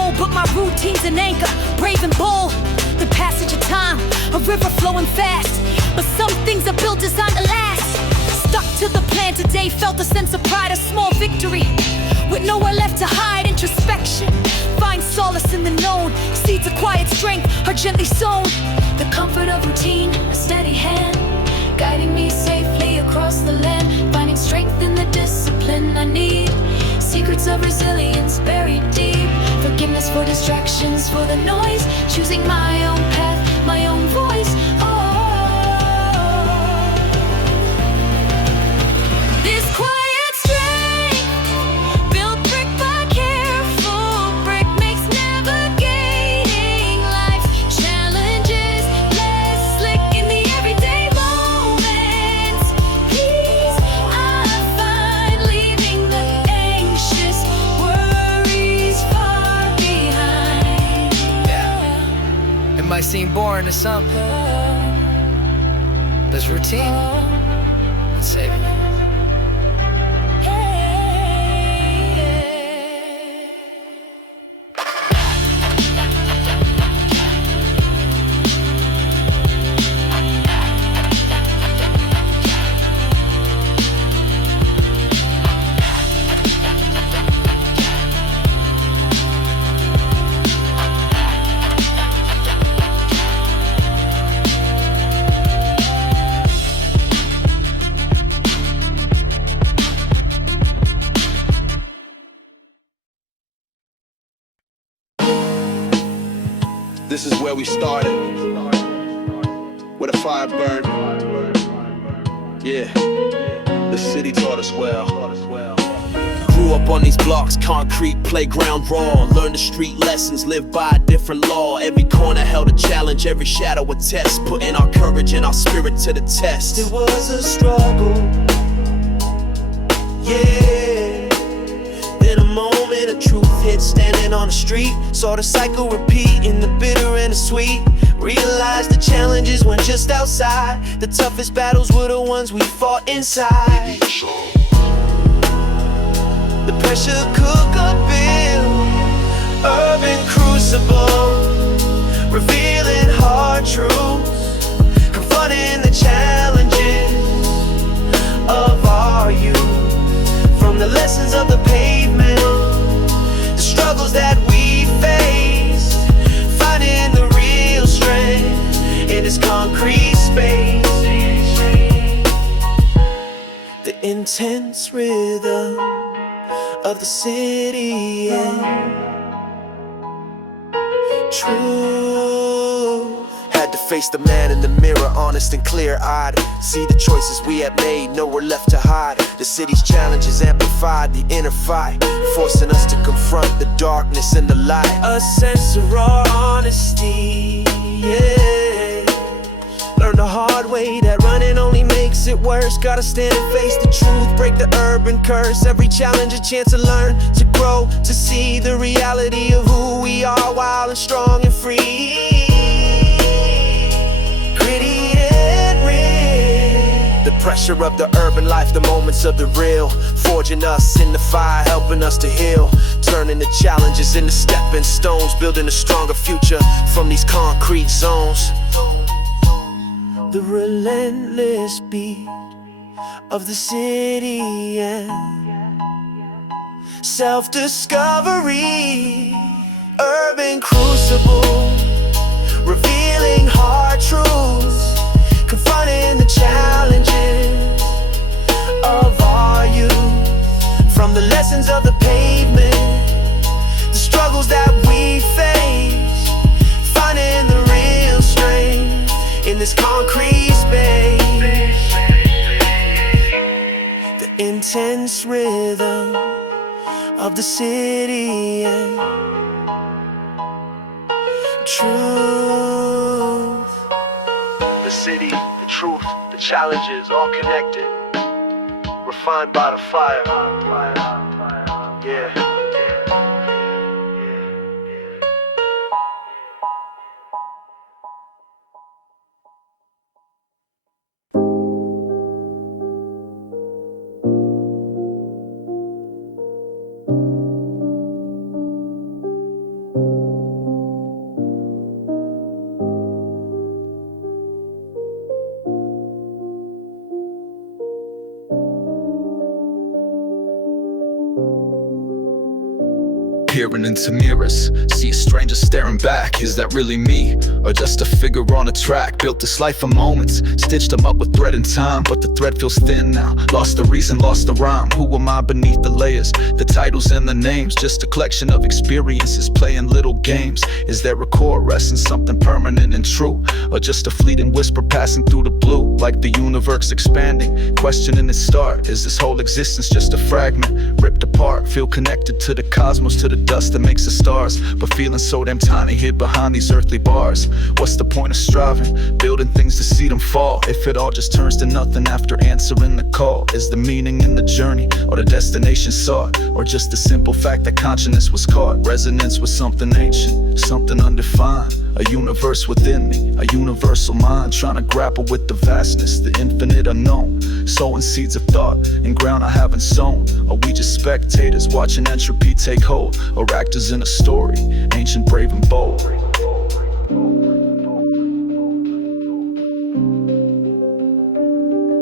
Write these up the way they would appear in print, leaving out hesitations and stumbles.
control, but my routine's an anchor, brave and bold. The passage of time, a river flowing fast, but some things are built designed to last. Stuck to the plan today, felt a sense of pride, a small victory. With nowhere left to hide, introspection. Find solace in the known, seeds of quiet strength are gently sown. The comfort of routine, a steady hand, guiding me safely across the land. Finding strength in the discipline I need. Secrets of resilience buried deep. Forgiveness for distractions, for the noise. Choosing my own path, my own voice. This quiet strength, built brick by careful brick, makes navigating life's challenges less slick. In the everyday moments, peace I find, leaving the anxious worries far behind. Yeah. It might seem boring to some, but it's routine. It's saving you. This is where we started, where the fire burned. Yeah, the city taught us well. Grew up on these blocks, concrete, playground raw. Learned the street lessons, lived by a different law. Every corner held a challenge, every shadow a test. Putting our courage and our spirit to the test. It was a struggle, yeah. Then a moment of truth hit, standing on the street. Saw the cycle repeat in the bitter and the sweet. Realized the challenges weren't just outside. The toughest battles were the ones we fought inside. The pressure cooker built, urban crucible, revealing hard truths, confronting the challenges of our youth. From the lessons of the pavement, the struggles that we face, finding the real strength in this concrete space. The intense rhythm of the city and truth. Had to face the man in the mirror, honest and clear-eyed. See the choices we had made, nowhere left to hide. The city's challenges amplified the inner fight, forcing us to confront the darkness and the light. A sense of raw honesty, yeah. Learned the hard way that running only makes it worse. Gotta stand and face the truth, break the urban curse. Every challenge a chance to learn, to grow, to see the reality of who we are, wild and strong and free. Gritty and real. The pressure of the urban life, the moments of the real, forging us in the fire, helping us to heal. Turning the challenges into stepping stones, building a stronger future from these concrete zones. The relentless beat of the city and self-discovery, urban crucible, revealing hard truths, confronting the challenges of our youth. From the lessons of the pavement, the struggles that we face, finding the real strength in this concrete space. The intense rhythm of the city and truth. The city, the truth, the challenges all connected, refined by the fire. Yeah. peering into mirrors. See a stranger staring back, is that really me? Or just a figure on a track? Built this life of moments, stitched them up with thread and time, but the thread feels thin now. Lost the reason, lost the rhyme. Who am I beneath the layers? The titles and the names, just a collection of experiences playing little games. Is there a core essence, something permanent and true? Or just a fleeting whisper passing through the blue? Like the universe expanding, questioning its start. Is this whole existence just a fragment, ripped apart? Feel connected to the cosmos, to the dust that makes the stars, but feeling so damn tiny, hid behind these earthly bars. What's the point of striving, building things to see them fall, if it all just turns to nothing after answering the call? Is the meaning in the journey, or the destination sought, or just the simple fact that consciousness was caught? Resonance with something ancient, something undefined, a universe within me, a universal mind, trying to grapple with the vastness, the infinite unknown. Sowing seeds of thought in ground I haven't sown. Are we just spectators watching entropy take hold, or actors in a story, ancient, brave and bold?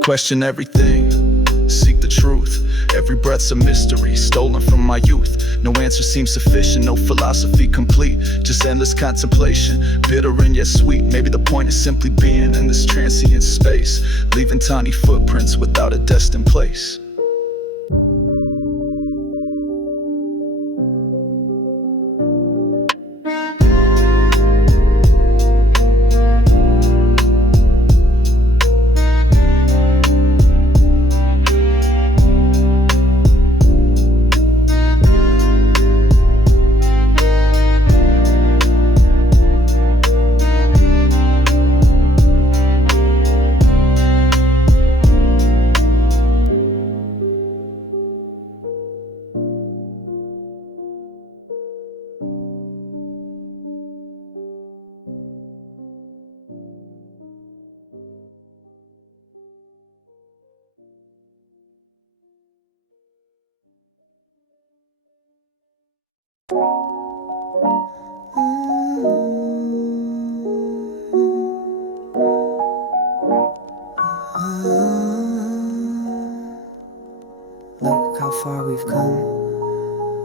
Question everything, seek the truth. Every breath's a mystery, stolen from my youth. No answer seems sufficient, no philosophy complete. Just endless contemplation, bitter and yet sweet. Maybe the point is simply being in this transient space, leaving tiny footprints without a destined place. Look how far we've come,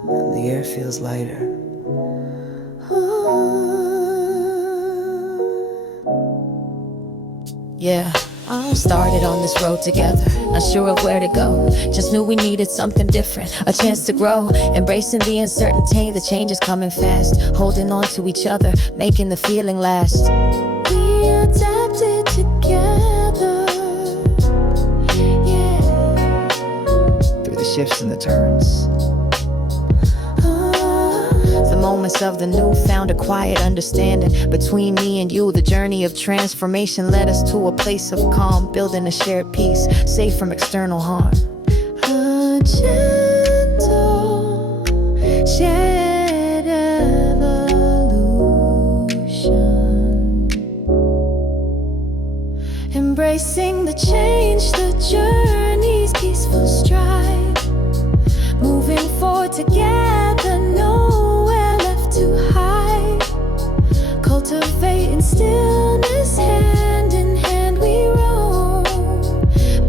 and the air feels lighter. Yeah, started on this road together, not sure of where to go. Just knew we needed something different, a chance to grow. Embracing the uncertainty, the change is coming fast. Holding on to each other, making the feeling last. We adapted together, yeah. Through the shifts and the turns, the moments of the new found a quiet understanding. Between me and you, the journey of transformation led us to a place of calm, building a shared peace, safe from external harm. A gentle shared evolution, embracing the change, the journey's peaceful stride, moving forward together, nowhere left to hide. Cultivating stillness, hand in hand we roam,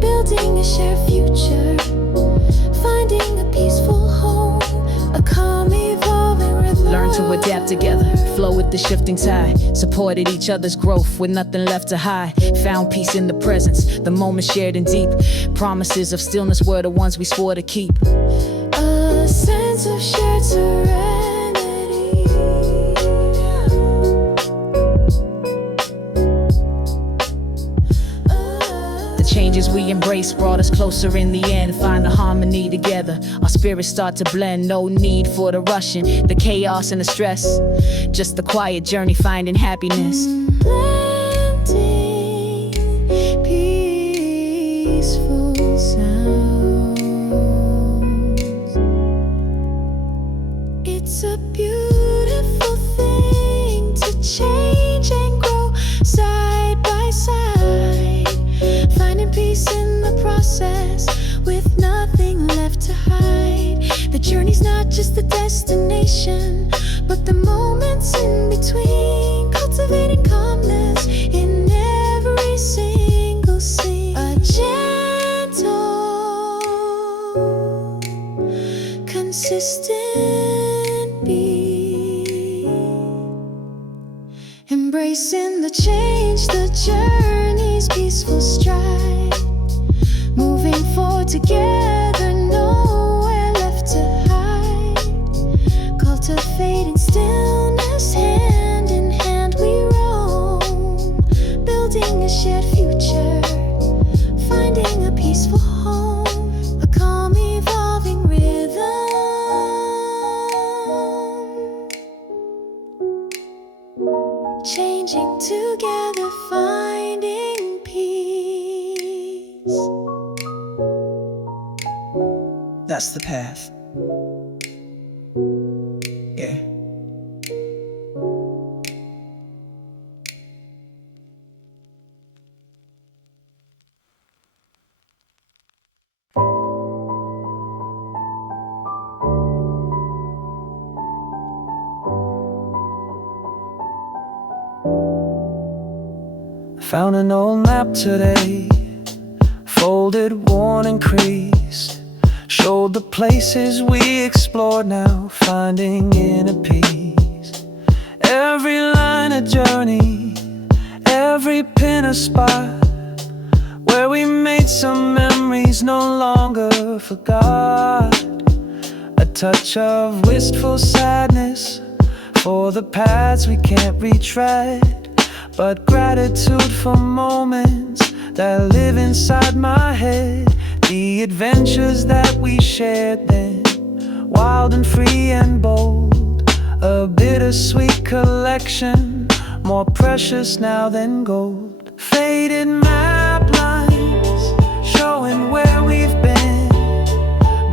building a shared future, finding a peaceful home, a calm evolving rhythm. Learn to adapt together, flow with the shifting tide. Supported each other's growth with nothing left to hide. Found peace in the presence, the moments shared and deep. Promises of stillness were the ones we swore to keep. A sense of shared serenity. The changes we embraced brought us closer in the end. Find the harmony together, our spirits start to blend. No need for the rushing, the chaos and the stress. Just the quiet journey, finding happiness. Blending peaceful sounds. It's a beautiful thing to change and grow side by side, finding peace in the process with nothing left to hide. The journey's not just the destination, but the moments in between, cultivating calmness in every single scene. A gentle, consistent beat. Embracing the change, the journey's peaceful stride. Moving forward together, nowhere left to hide. Cultivating stillness, hand in hand we roam. Building a shared future, finding a peaceful home. A calm evolving rhythm, changing together, finding peace. That's the path. Yeah. Found an old map today, folded, worn and creased. Showed the places we explored, now finding inner peace. Every line a journey, every pin a spot, where we made some memories no longer forgot. A touch of wistful sadness for the paths we can't retread, but gratitude for moments that live inside my head. The adventures that we shared then, wild and free and bold. A bittersweet collection, more precious now than gold. Faded map lines, showing where we've been.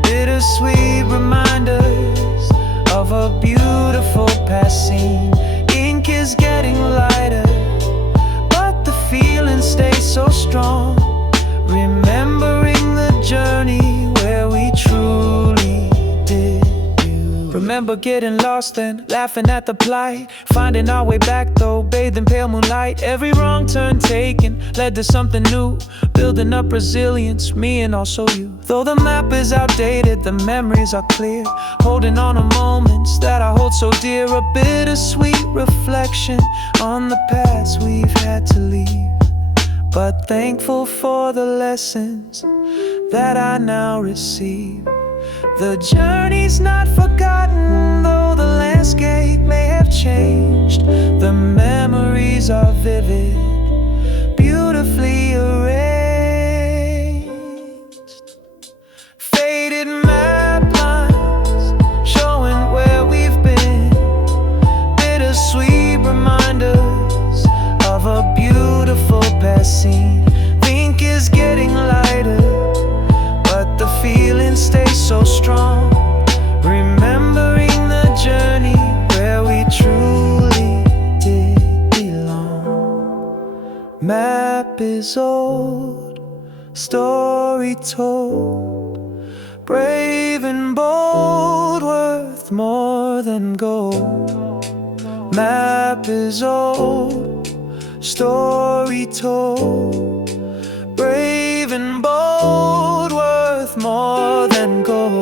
Bittersweet reminders of a beautiful past scene. Ink is getting lighter, but the feeling stays so strong. Remembering the journey where we truly did belong. Remember getting lost and laughing at the plight, finding our way back though, bathed in pale moonlight. Every wrong turn taken led to something new, building up resilience, me and also you. Though the map is outdated, the memories are clear, holding on to moments that I hold so dear. A bittersweet reflection on the past we've had to leave, but thankful for the lessons that I now receive. The journey's not forgotten, though the landscape may have changed. The memories are vivid, beautifully arranged. Faded map lines, showing where we've been. Bittersweet reminders of a beautiful past scene. Think is getting lighter, but the feeling stays so strong. Remembering the journey where we truly did belong. Map is old, story told, brave and bold, worth more than gold. Map is old, story told, brave and bold, worth more than gold.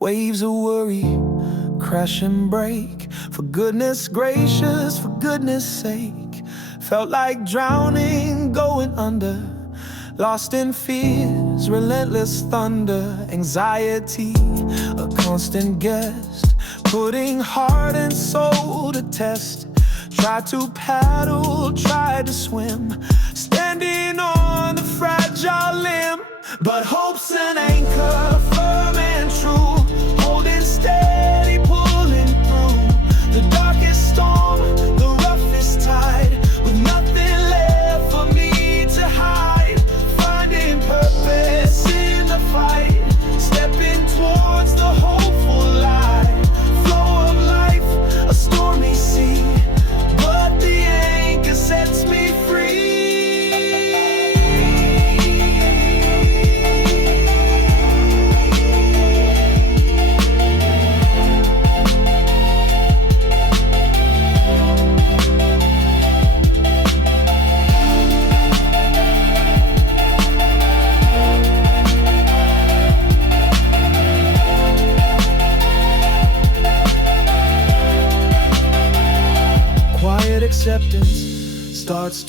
Waves of worry, crash and break. For goodness gracious, for goodness sake. Felt like drowning, going under. Lost in fears, relentless thunder. Anxiety, a constant guest. Putting heart and soul to test. Tried to paddle, tried to swim. Standing on the fragile limb. But hope's an anchor, firm and true. Holding steady, pulling through the darkest storm, the roughest tide, with nothing left for me to hide. Finding purpose in the fight, stepping towards the hopeful light. Flow of life, a stormy sea, but the anchor sets me free.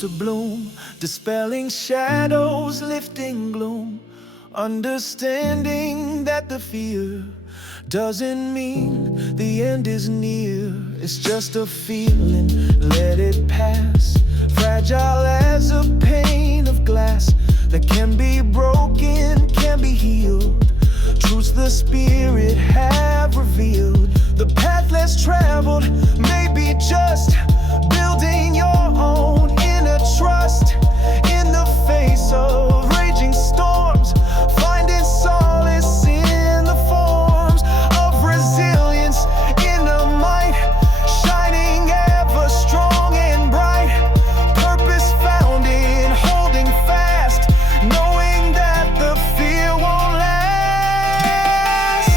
to bloom, dispelling shadows, lifting gloom, understanding that the fear doesn't mean the end is near. It's just a feeling, let it pass. Fragile as a pane of glass that can be broken, can be healed. Truths the Spirit have revealed. The path less traveled may be just building your own inner trust in the face of raging storms, finding solace in the forms of resilience, inner might, shining ever strong and bright. Purpose found in holding fast, knowing that the fear won't last.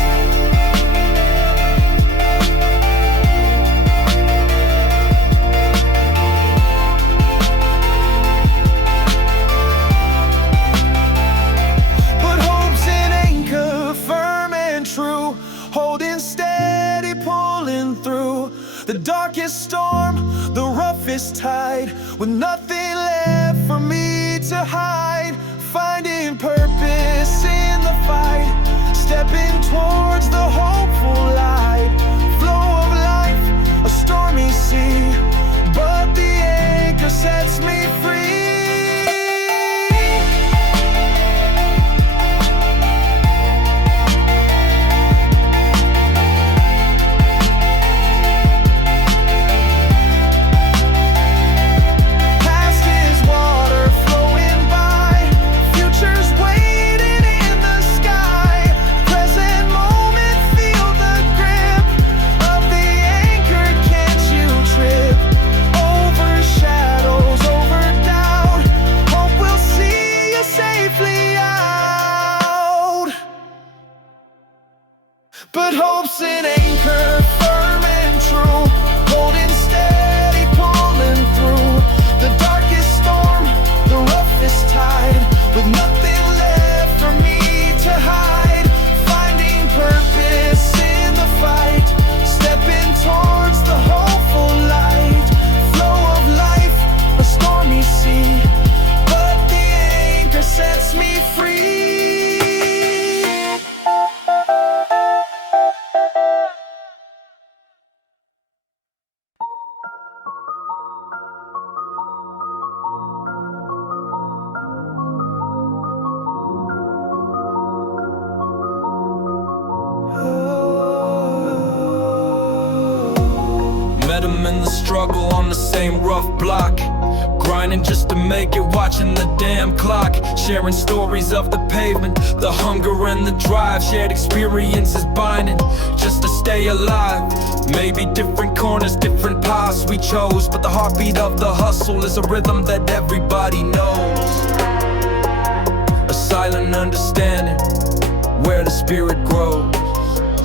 But hope's an anchor, firm and true, holding steady, pulling through the darkest storm, the roughest tide, with nothing left for me to hide. Finding purpose in the fight, stepping towards the hopeful light. Flow of life, a stormy sea, but the anchor sets me free. Past is water flowing by, future's waiting in the sky. Present moment, feel the grip of the anchor, can't you trip? Over shadows, over doubt, hope will see you safely out. But hope's an anchor, firm and true, holding steady, pulling through the darkest storm, the roughest tide, with nothing left for me to hide. Finding purpose in the fight, stepping towards the hopeful light. Flow of life, a stormy sea, but the anchor sets me free. Met him in the struggle on the same rough block, grinding just to make it, watching the damn clock. Sharing stories of the pavement, the hunger and the drive. Shared experiences binding just to stay alive. Maybe different corners, different paths we chose, but the heartbeat of the hustle is a rhythm that everybody knows. A silent understanding where the spirit grows.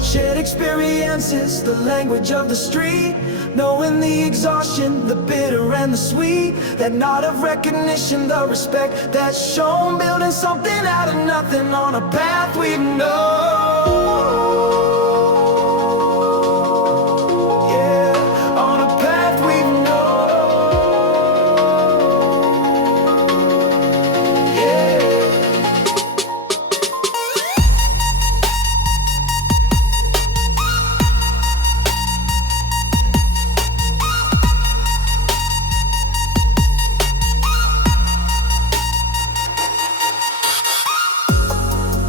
Shared experiences, the language of the street, knowing the exhaustion, the bitter and the sweet. That nod of recognition, the respect that's shown, building something out of nothing on a path we've known. Yeah, on a path we've known. Yeah.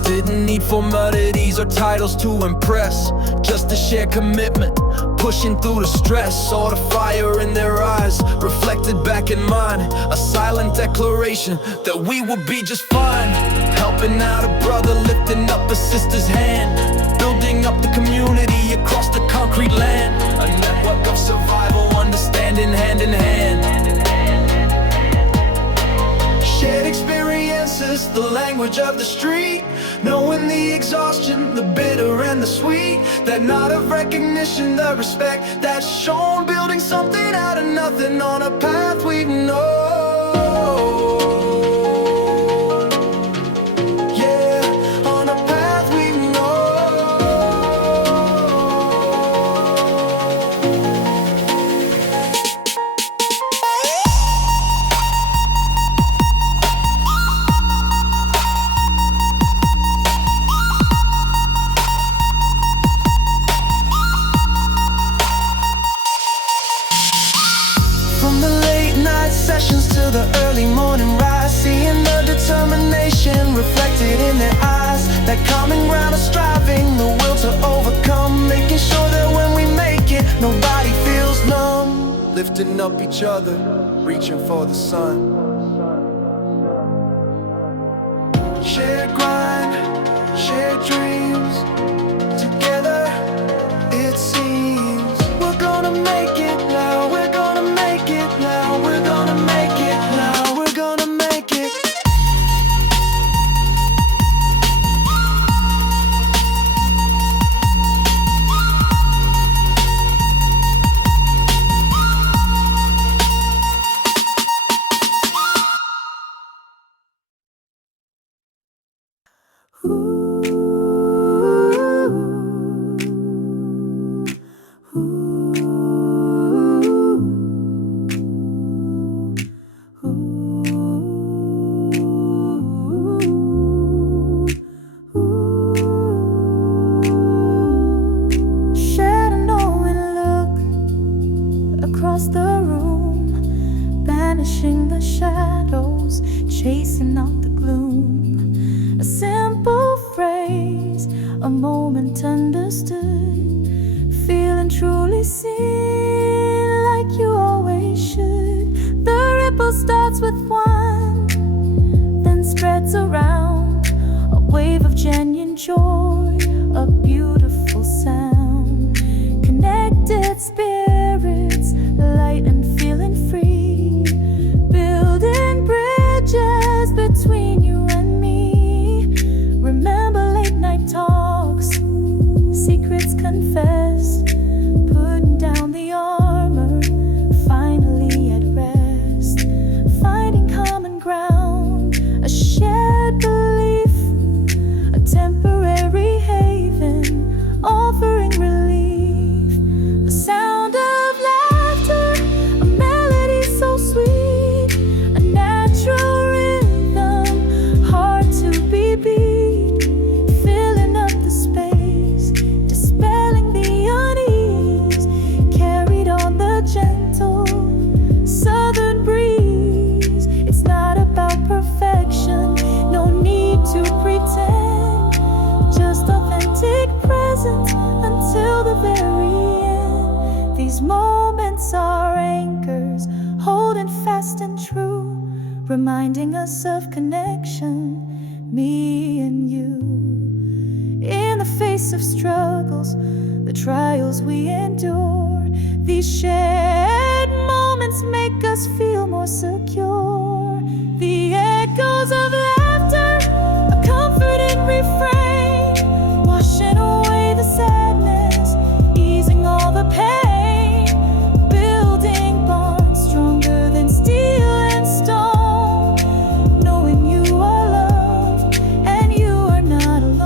Didn't need formalities or titles to impress, just a shared commitment, pushing through the stress. Saw the fire in their eyes, reflected back in mine. A silent declaration that we will be just fine. Helping out a brother, lifting up a sister's hand, building up the community across the concrete land. A network of survival, understanding hand in hand. Shared experiences, the language of the street, knowing the exhaustion, the bitter and the sweet. That nod of recognition, the respect that's shown, building something out of nothing on a path we've known. Yeah, on a path we've known. passion reflected in their eyes. That common ground of striving, the will to overcome, making sure that when we make it, nobody feels numb. Lifting up each other, reaching for the sun. Shared grind, shared dreams. Together, it seems we're gonna make it now. We're gonna make it now. We're gonna make it now. We're gonna make it. Shed a knowing look across the room, banishing the shadows, chasing out the gloom. A simple phrase, a moment understood, feeling truly seen like you always should. The ripple starts with one, then spreads around, a wave of genuine joy, a beautiful sound. Connected spirits, light and feeling free, building bridges between you and me. Remember late night talks, secrets confessed, putting down the armor, finally at rest. Finding common ground, a shared belief, a temporary haven, offering relief. The sound of laughter, a melody so sweet, a natural rhythm, hard to be beat, filling up the space, dispelling the unease, carried on the gentle southern breeze. It's not about perfection, no need to pretend, just authentic presence until the very end. These moments are anchors, holding fast and true, reminding us of connection, me and you. In the face of struggles, the trials we endure, these shared moments make us feel more secure. The echoes of laughter, a comforting refrain, washing away the sadness, easing all the pain, building bonds stronger than steel and stone, knowing you are loved and you are not alone.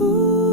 Ooh,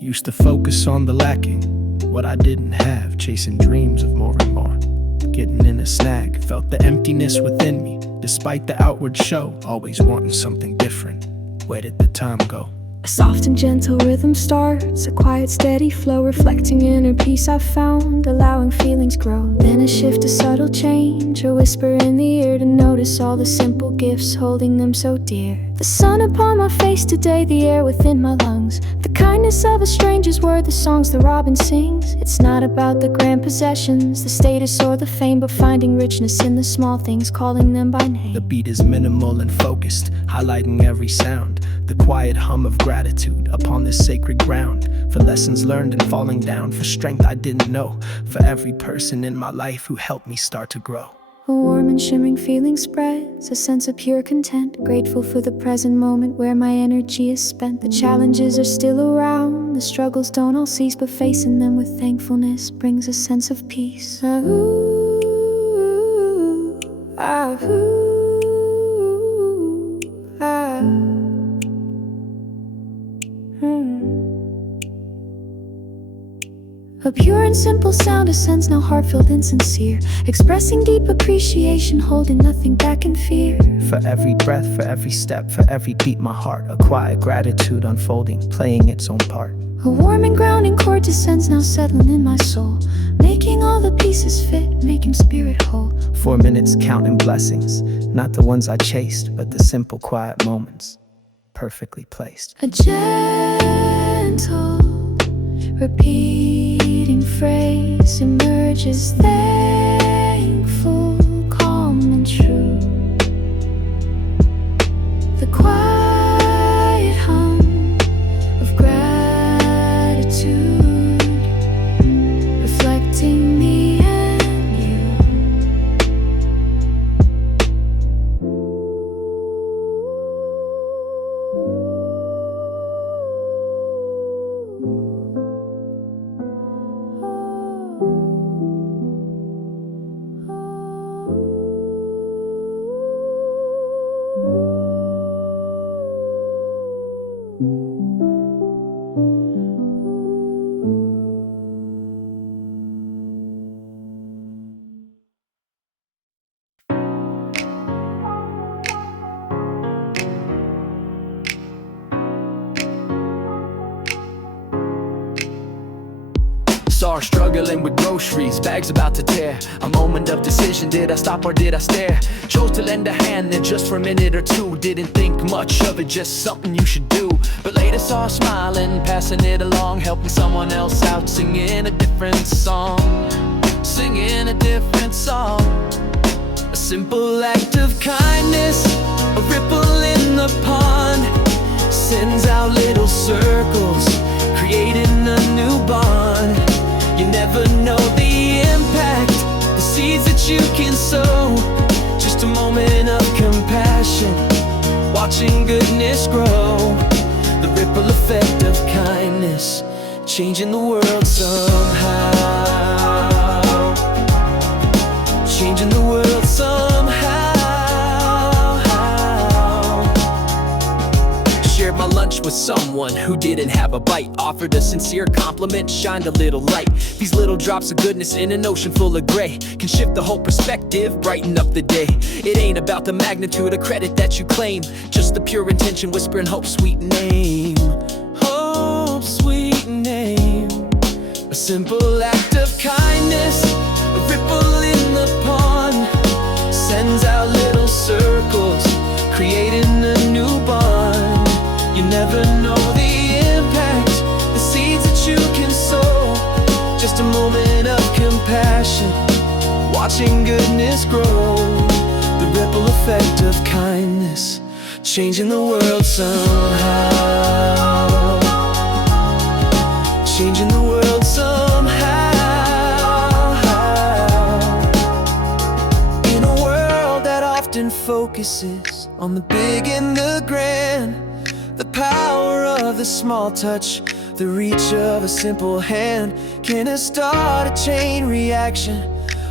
Used to focus on the lacking, what I didn't have, chasing dreams of more and more. Getting in a snag, felt the emptiness within me, despite the outward show, always wanting something different. Where did the time go? A soft and gentle rhythm starts, a quiet steady flow, reflecting inner peace I've found, allowing feelings grow. Then a shift, a subtle change, a whisper in the ear to notice all the simple gifts, holding them so dear. The sun upon my face today, the air within my lungs, the kindness of a stranger's word, the songs the robin sings. It's not about the grand possessions, the status or the fame, but finding richness in the small things, calling them by name. The beat is minimal and focused, highlighting every sound, the quiet hum of gratitude upon this sacred ground, for lessons learned and falling down, for strength I didn't know, for every person in my life who helped me start to grow. A warm and shimmering feeling spreads, a sense of pure content. Grateful for the present moment where my energy is spent. The challenges are still around, the struggles don't all cease, but facing them with thankfulness brings a sense of peace. Ooh, ah, ooh, ah. A pure and simple sound, a sense now heartfelt and sincere, expressing deep appreciation, holding nothing back in fear. For every breath, for every step, for every beat, my heart, a quiet gratitude unfolding, playing its own part. A warm and grounding chord descends, now settling in my soul, making all the pieces fit, making spirit whole. 4 minutes counting blessings, not the ones I chased, but the simple quiet moments, perfectly placed. A gentle, repeating phrase emerges, thankful, calm and true. The quiet hum of gratitude, reflecting me and you. Saw her struggling with groceries, bags about to tear. A moment of decision, did I stop or did I stare? Chose to lend a hand then just for a minute or two. Didn't think much of it, just something you should do. But later saw her smiling, passing it along, helping someone else out, singing a different song. Singing a different song. A simple act of kindness, a ripple in the pond, sends out little circles, creating a new bond. You never know the impact, the seeds that you can sow. Just a moment of compassion, watching goodness grow. The ripple effect of kindness, changing the world somehow. Changing the world somehow. Shared my lunch with someone who didn't have a bite, offered a sincere compliment, shined a little light. These little drops of goodness in an ocean full of gray can shift the whole perspective, brighten up the day. It ain't about the magnitude of credit that you claim, just the pure intention whispering hope's sweet name. Hope's sweet name. A simple act of kindness, a ripple in the pond, sends out little circles, creating a new bond. You never know the impact, the seeds that you can sow. Just a moment of compassion, watching goodness grow. The ripple effect of kindness, changing the world somehow. Changing the world somehow. In a world that often focuses on the big and the grand, the power of the small touch, the reach of a simple hand can start a chain reaction,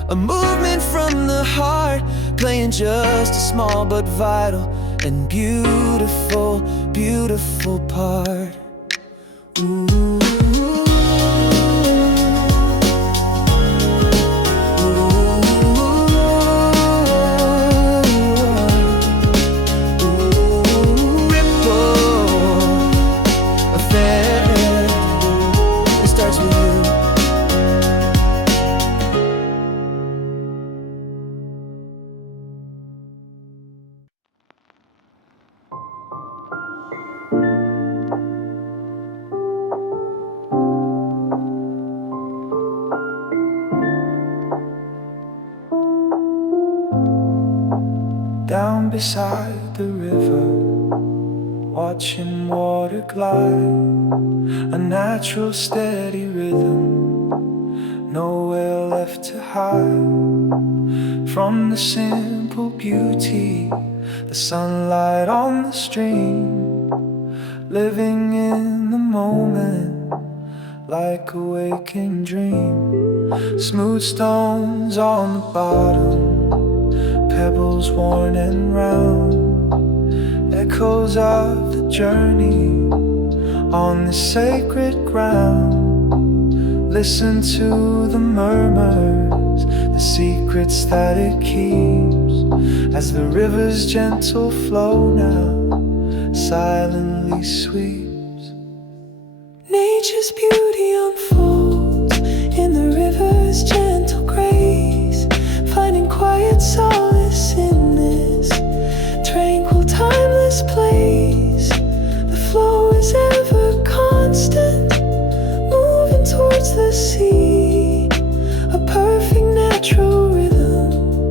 a movement from the heart, playing just a small but vital and beautiful, beautiful part. Ooh. Down beside the river, watching water glide, a natural steady rhythm, nowhere left to hide. from the simple beauty, the sunlight on the stream, living in the moment like a waking dream. Smooth stones on the bottom, pebbles worn and round, echoes of the journey on the sacred ground. Listen to the murmurs, the secrets that it keeps, as the river's gentle flow now silently sweeps. Nature's beauty unfolds in the river's gentle grace, finding quiet solace in this tranquil, timeless place. The flow is ever constant, moving towards the sea, a perfect natural rhythm,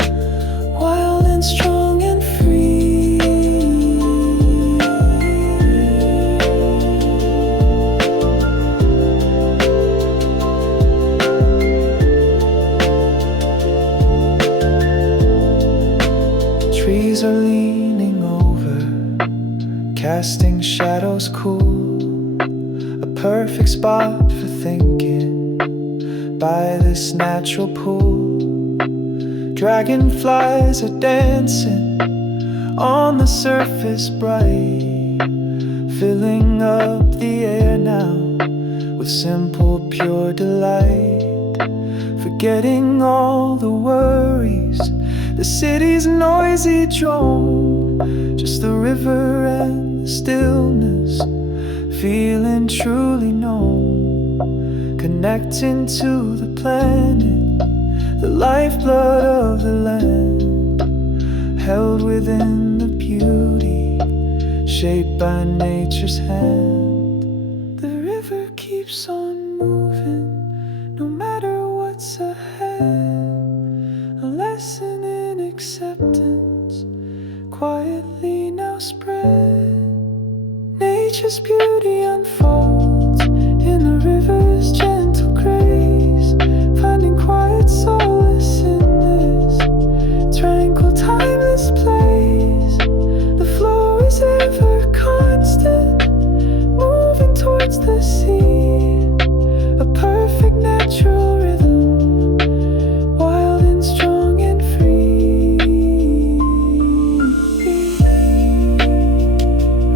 wild and strong and free. Trees are leaning over, casting shadows cool, a perfect spot for thinking by this natural pool. Dragonflies are dancing on the surface bright, filling up the air now with simple pure delight. Forgetting all the worries, the city's noisy drone, just the river and the stillness, feeling truly known, connecting to the planet, the lifeblood of the land, held within the beauty, shaped by nature's hand. The river keeps on moving, no matter what's ahead, a lesson in acceptance, quietly now spread. Nature's beauty unfolds in the river's gentle grace, finding quiet solace in this tranquil, timeless place. The flow is ever constant, moving towards the sea, a perfect natural rhythm, wild and strong and free.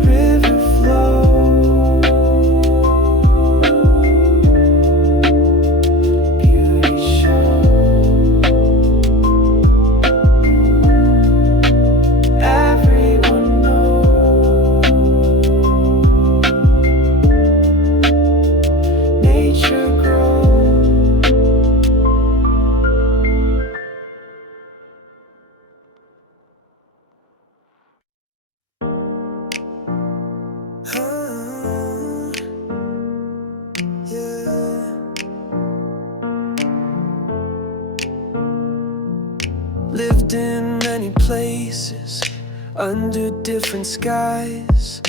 River flow, beauty show, everyone knows nature grows. Yeah. Lived in many places, under different skies,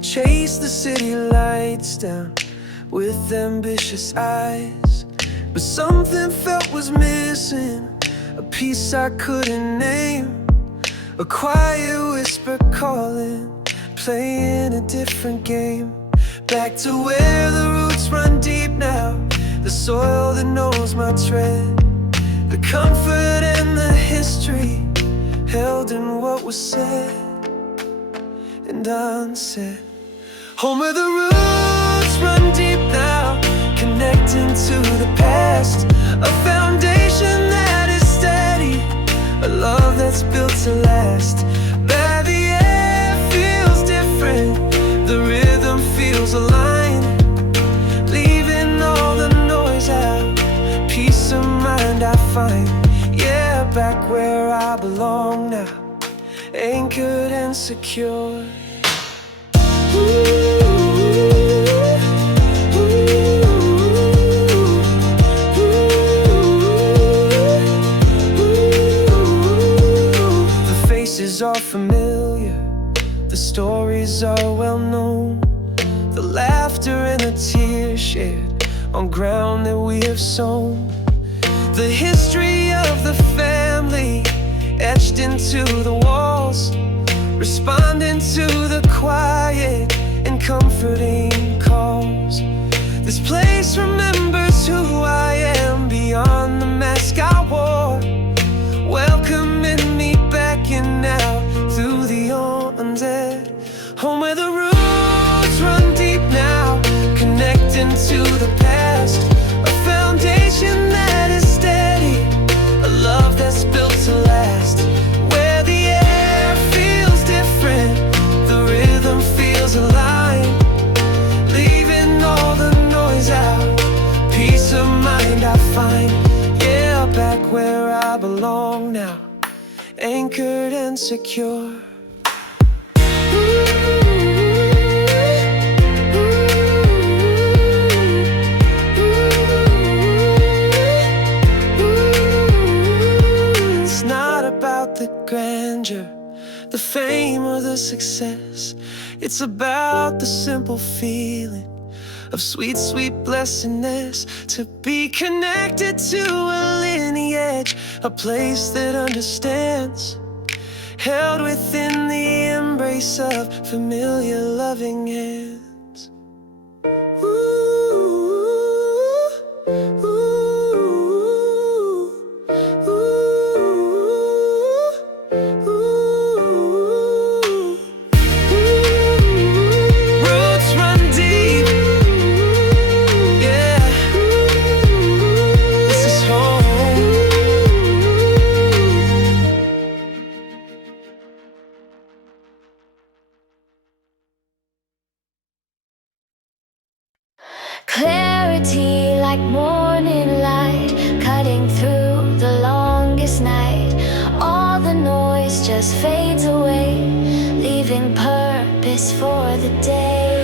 chased the city lights down with ambitious eyes. But something felt was missing, a piece I couldn't name, a quiet whisper calling, playing a different game. Back to where the roots run deep now, the soil that knows my tread, the comfort and the history held in what was said and unsaid. Home where the roots run deep now, connecting to the past, a foundation that is steady, a love that's built to last. Where the air feels different, the rhythm feels aligned, leaving all the noise out, peace of mind I find. Yeah, back where I belong now, anchored and secure. The faces are familiar, the stories are well known, the laughter and the tears shared on ground that we have sown. The history of the family etched into the walls, responding to the quiet and comforting calls. This place remembers who I am beyond the mask I wore, welcoming me back in now through the undead. Home where the roots run deep now, connecting to the past. A foundation that is steady, a love that's built to last. Where the air feels different, the rhythm feels aligned, leaving all the noise out. Peace of mind I find, yeah, back where I belong now, anchored and secure. It's not about the grandeur, the fame or the success. It's about the simple feeling of sweet, sweet blessedness. To be connected to a lineage, a place that understands, held within the embrace of familiar loving hands. Ooh, ooh, ooh, ooh. Roots run deep, yeah. This is home. Clarity like morning light, cutting through the longest night. All the noise just fades away, leaving purpose for the day.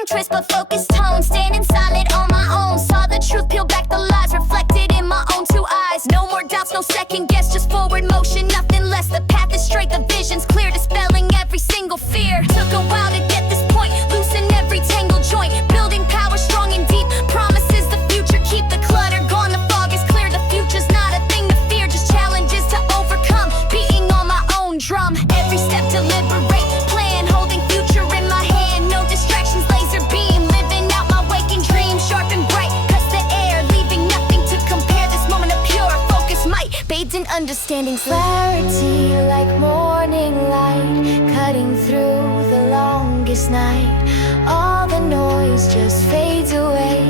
Interest but focused tone, standing solid on my own. Saw the truth, peel back the lies, reflected in my own two eyes. No more doubts, no second guess, just forward motion, nothing less. The path is straight, the vision's clear, dispelling every single fear. Took a while to get this point, loosen every tangled joint, building power strong and deep. Promises the future, keep the clutter gone, the fog is clear. The future's not a thing to fear, just challenges to overcome, beating on my own drum. Every step to liberate, plan, holding future in my hand. No distractions, laser beam, living out my waking dream. Sharp and bright, cuts the air, leaving nothing to compare. This moment of pure focus, might bathed in understanding. Clarity like morning light, cutting through the longest night. All the noise just fades away,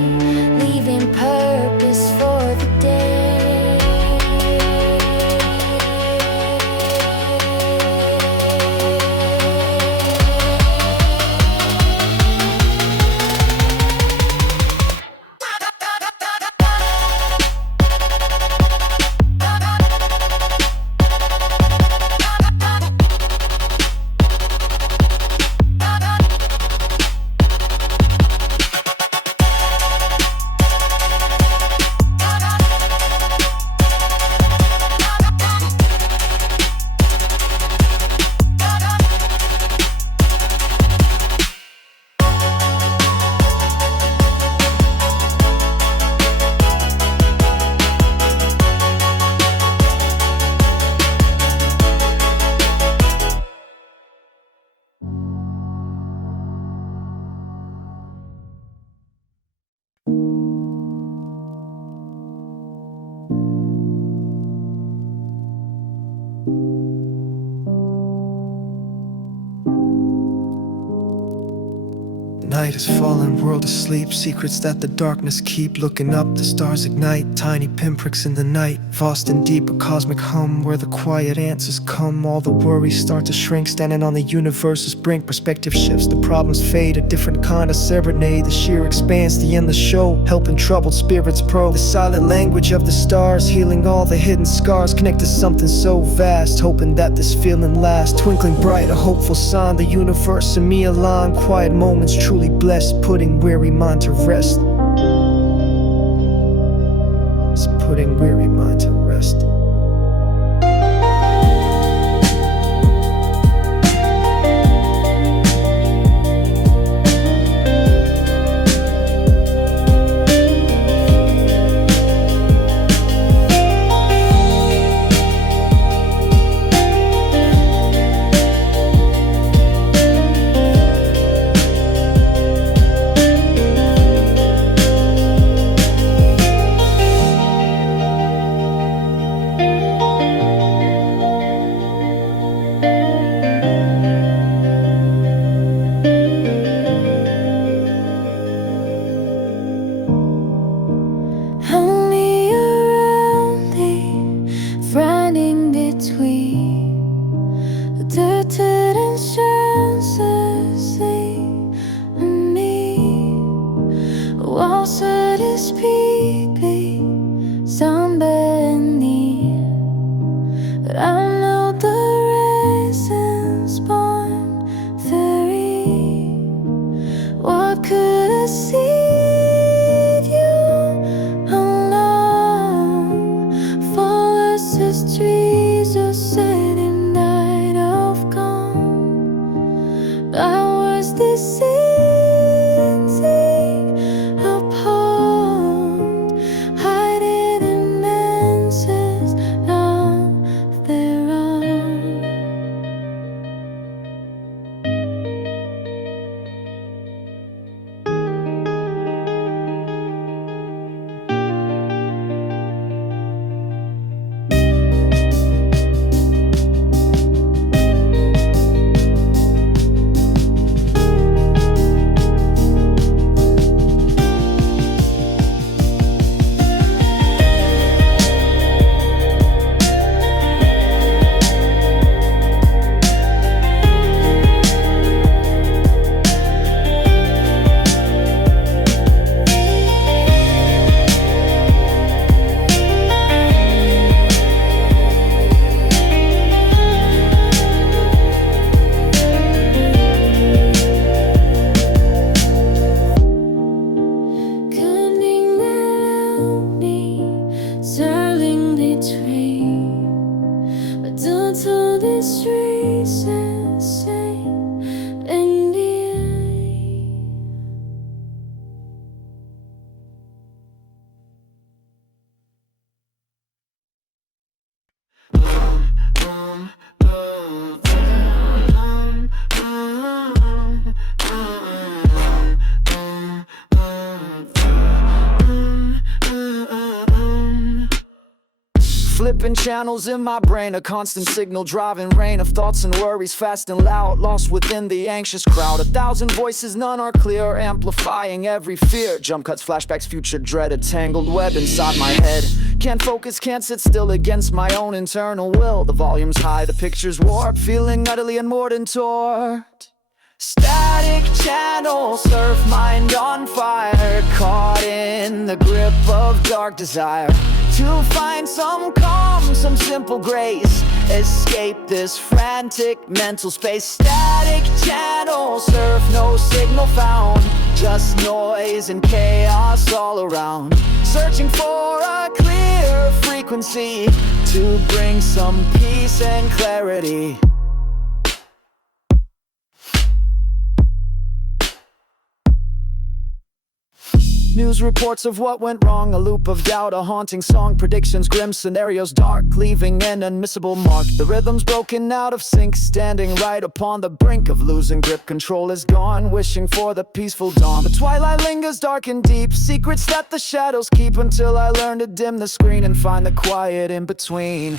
leaving purpose for the day. Night is falling, world asleep. Secrets that the darkness keep. Looking up, the stars ignite. Tiny pinpricks in the night. Vast and deep, a cosmic hum where the quiet answers come. All the worries start to shrink. Standing on the universe's brink. Perspective shifts, the problems fade. A different kind of serenade. The sheer expanse, the endless show. Helping troubled spirits probe. The silent language of the stars, healing all the hidden scars. Connect to something so vast, hoping that this feeling lasts. Twinkling bright, a hopeful sign. The universe and me align. Quiet moments truly blessed, putting weary mind to rest. It's putting weary mind to rest. try to speak it, sound beneath, but I know the reasons born theory. What could I see you alone? False histories are set in night of calm. I was the city uphold, hiding in manses of their own. Cunning around me, silently trained, but don't tell the streets and same in the eye. Flipping channels in my brain, a constant signal driving rain of thoughts and worries, fast and loud, lost within the anxious crowd. 1,000 voices, none are clear, amplifying every fear. Jump cuts, flashbacks, future dread, a tangled web inside my head. Can't focus, can't sit still against my own internal will. The volume's high, the picture's warped, feeling utterly unmoored and torqued. Static channel, surf mind on fire, caught in the grip of dark desire. To find some calm, some simple grace, escape this frantic mental space. Static channel, surf, no signal found, just noise and chaos all around. Searching for a clear frequency to bring some peace and clarity. News reports of what went wrong, a loop of doubt, a haunting song, predictions, grim scenarios, dark, leaving an unmissable mark. The rhythm's broken out of sync, standing right upon the brink of losing grip. Control is gone, wishing for the peaceful dawn. The twilight lingers dark and deep, secrets that the shadows keep, until I learn to dim the screen and find the quiet in between.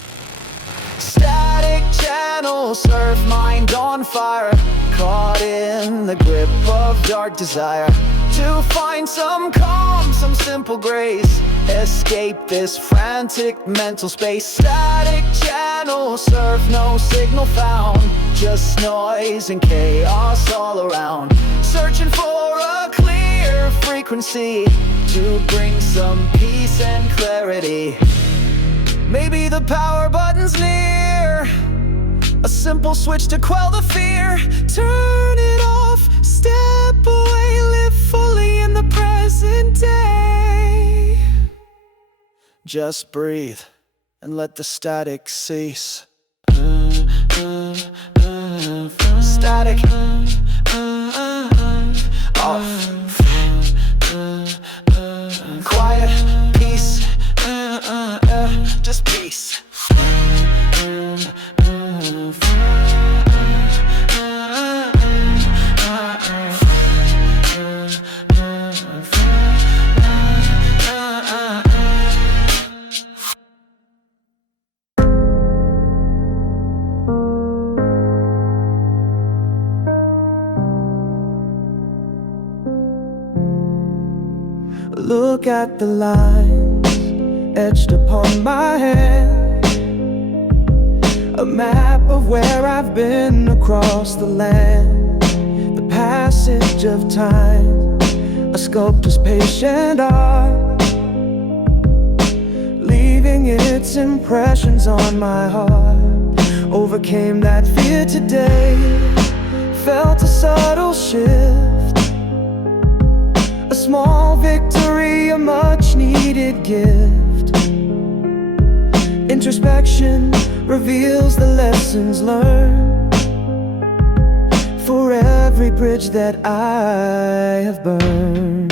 Static channel, surf mind on fire, caught in the grip of dark desire. To find some calm, some simple grace, escape this frantic mental space. Static channel, surf, no signal found, just noise and chaos all around. Searching for a clear frequency to bring some peace and clarity. Maybe the power button's near, a simple switch to quell the fear. Turn it off, step away, live fully in the present day. Just breathe and let the static cease. Static off. Quiet, peace, just peace. Look at the lines etched upon my hand, a map of where I've been across the land, the passage of time, a sculptor's patient art, leaving its impressions on my heart. Overcame that fear today, felt a subtle shift, a small victory, a much needed gift. Introspection reveals the lessons learned for every bridge that I have burned.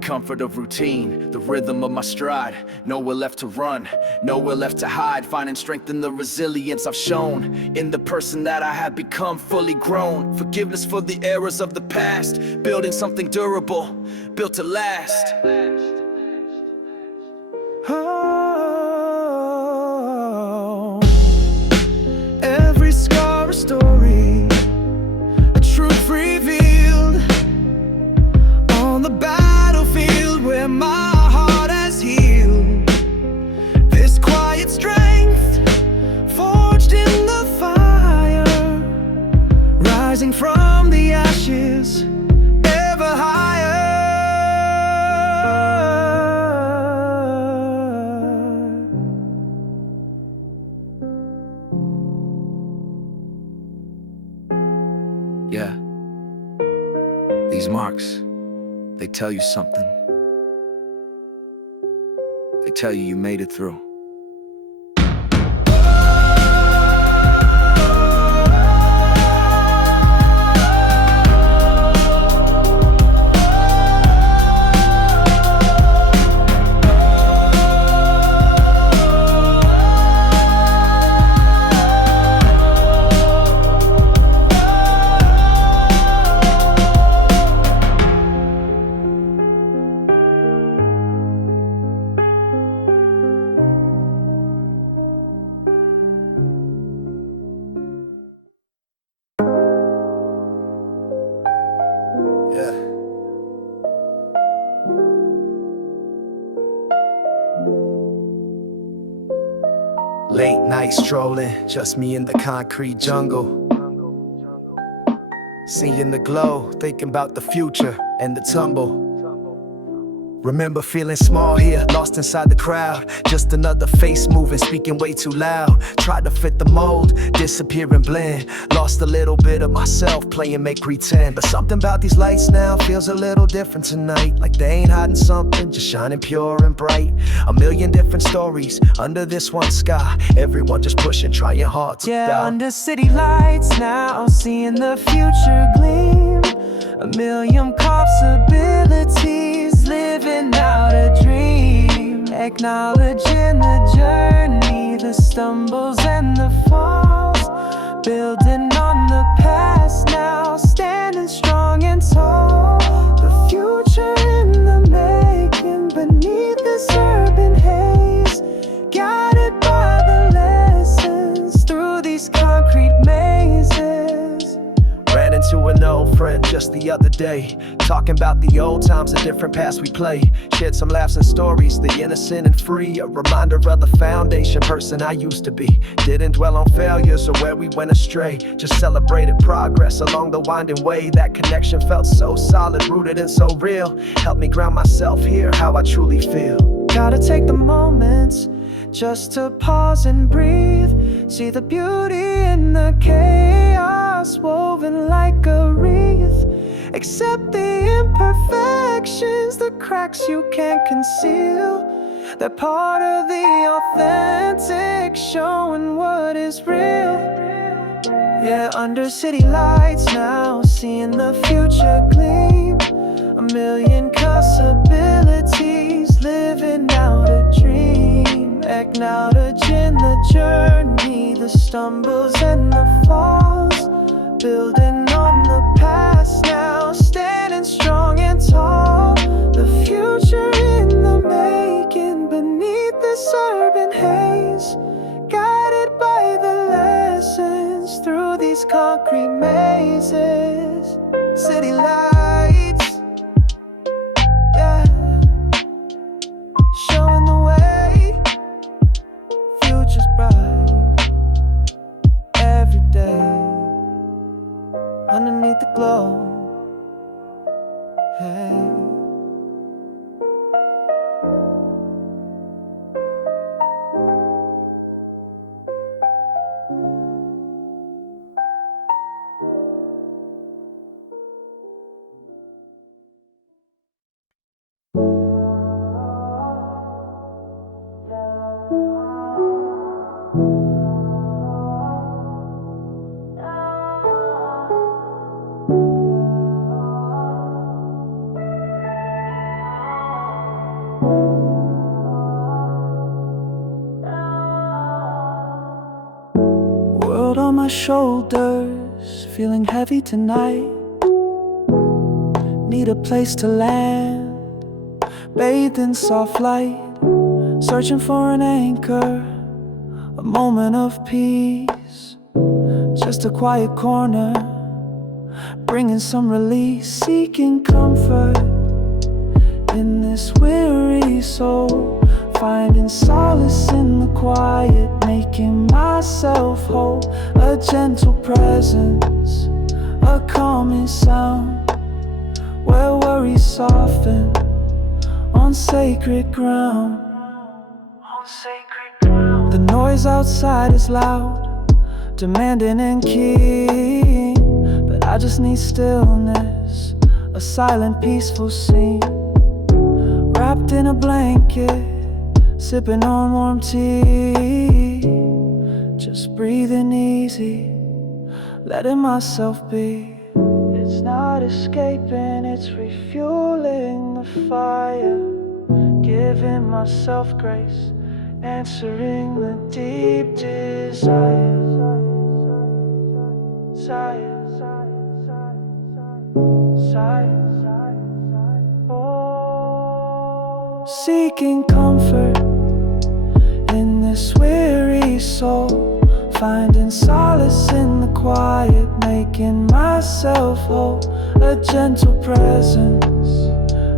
Comfort of routine, the rhythm of my stride. Nowhere left to run, nowhere left to hide. Finding strength in the resilience I've shown, in the person that I have become, fully grown. Forgiveness for the errors of the past, building something durable, built to last. Oh, every scar a story, a truth revealed on the battlefield where my heart has healed. This quiet strength forged in the fire, rising from the ashes ever higher. Yeah, these marks, they tell you something. They tell you made it through. Late night strolling, just me in the concrete jungle. Seeing the glow, thinking about the future and the tumble. Remember feeling small here, lost inside the crowd. Just another face moving, speaking way too loud. Tried to fit the mold, disappear and blend. Lost a little bit of myself, playing make pretend. But something about these lights now feels a little different tonight. Like they ain't hiding something, just shining pure and bright. A million different stories under this one sky. Everyone just pushing, trying hard to die. Under city lights now, seeing the future gleam. A million possibilities, living out a dream. Acknowledging the journey, the stumbles and the falls. Building on the past now, standing strong and tall. The future in the making, beneath this urban haze. Guided by the lessons, through these concrete mazes. Ran into an old friend just the other day, talking about the old times, a different past we play. Shared some laughs and stories, the innocent and free. A reminder of the foundation person I used to be. Didn't dwell on failures or where we went astray, just celebrated progress along the winding way. That connection felt so solid, rooted and so real. Helped me ground myself here, how I truly feel. Gotta take the moments just to pause and breathe. See the beauty in the chaos, woven like a wreath. Accept the imperfections, the cracks you can't conceal. They're part of the authentic, showing what is real. Yeah, under city lights now, seeing the future gleam. A million possibilities, living out a dream. Acknowledging the journey, the stumbles and the falls. Building on the past now, standing strong and tall. The future in the making, beneath this urban haze. these concrete mazes, city lights, yeah, showing the way, future's bright, every day, underneath the glow, hey. World on my shoulders, feeling heavy tonight. Need a place to land, bathed in soft light. Searching for an anchor, a moment of peace. Just a quiet corner, bringing some release. Seeking comfort in this weary soul. Finding solace in the quiet, making myself whole. A gentle presence, a calming sound, where worries soften on sacred ground. The noise outside is loud, demanding and keen, but I just need stillness, a silent, peaceful scene. Wrapped in a blanket, sipping on warm tea, just breathing easy, letting myself be. It's not escaping, it's refueling the fire, giving myself grace, answering the deep desire. Seeking comfort in this weary soul, finding solace in the quiet, making myself whole. A gentle presence,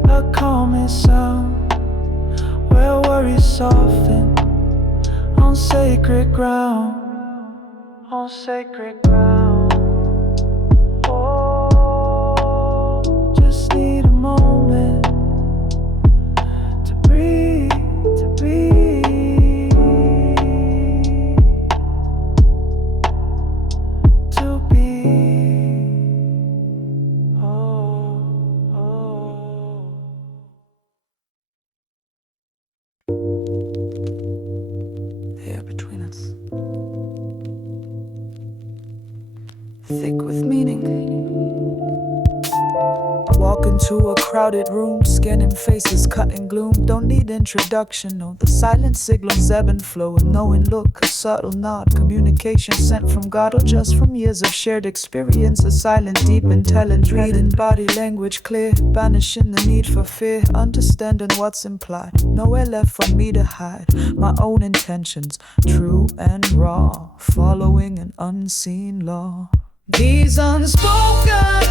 a calming sound, where worries soften on sacred ground, on sacred ground. Oh, just need a moment to breathe, to be. Thick with meaning. Walk into a crowded room, scanning faces, cutting gloom. Don't need introduction, no. The silent signals ebb and flow. A knowing look, a subtle nod. Communication sent from God or just from years of shared experience. A silent, deep intelligence, reading body language clear, banishing the need for fear, understanding what's implied. Nowhere left for me to hide my own intentions, true and raw, following an unseen law. These unspoken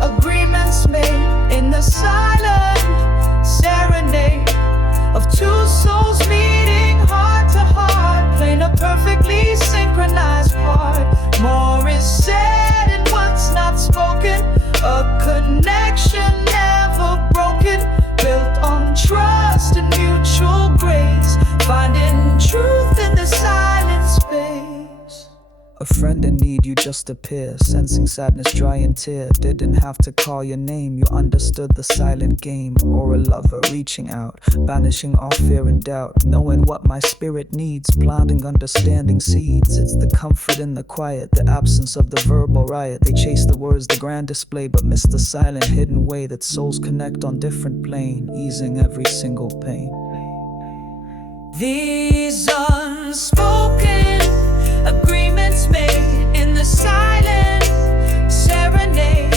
agreements made in the silent serenade of two souls meeting heart to heart, playing a perfectly synchronized part. More is said in what's not spoken, a connection never broken, built on trust and mutual grace, finding truth in the silent space. A friend in need, you just appear, sensing sadness, dry and tear. Didn't have to call your name, you understood the silent game. Or a lover reaching out, banishing all fear and doubt, knowing what my spirit needs, planting understanding seeds. It's the comfort in the quiet, the absence of the verbal riot. They chase the words, the grand display, but miss the silent hidden way that souls connect on different plane, easing every single pain. These unspoken agreements made in the silent serenade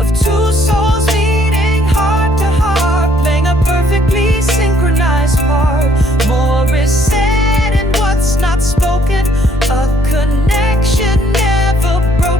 of two souls meeting heart to heart, playing a perfectly synchronized part. More is said in what's not spoken, a connection never broken.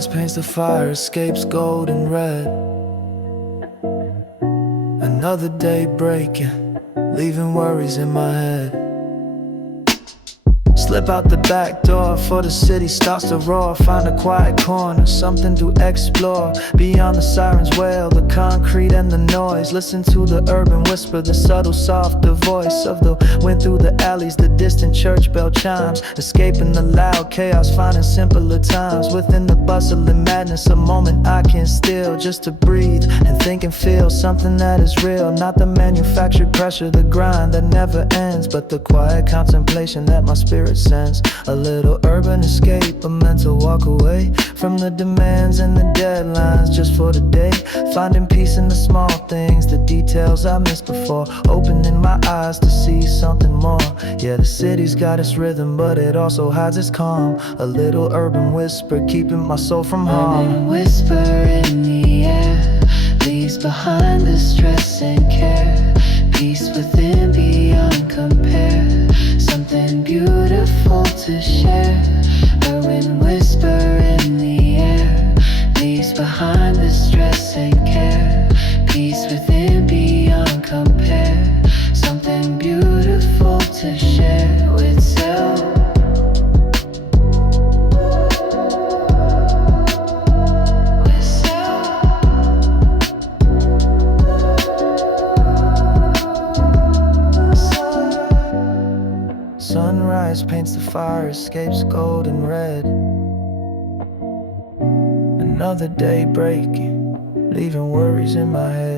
Sunrise paints the fire, escapes gold and red. Another day breaking, leaving worries in my head. Slip out the back door before the city starts to roar. Find a quiet corner, something to explore. Beyond the siren's wail, the concrete and the noise. Listen to the urban whisper, the subtle softer voice of the wind through the alleys. The distant church bell chimes, escaping the loud chaos, finding simpler times. Within the bustle and madness, a moment I can steal, just to breathe and think and feel something that is real. Not the manufactured pressure, the grind that never ends, but the quiet contemplation that my spirit sense. A little urban escape, a mental walk away from the demands and the deadlines, just for the day. Finding peace in the small things, the details I missed before. Opening my eyes to see something more. Yeah, the city's got its rhythm, but it also hides its calm. A little urban whisper, keeping my soul from harm. Urban whisper in the air, leaves behind the stress and care. Peace within, beyond compare. Something beautiful to share. Urban whisper in the air, leaves behind the stress and care. Peace within, beyond compare. Something beautiful to share with self. Sunrise paints the fire, escapes gold and red. Another day breaking, leaving worries in my head.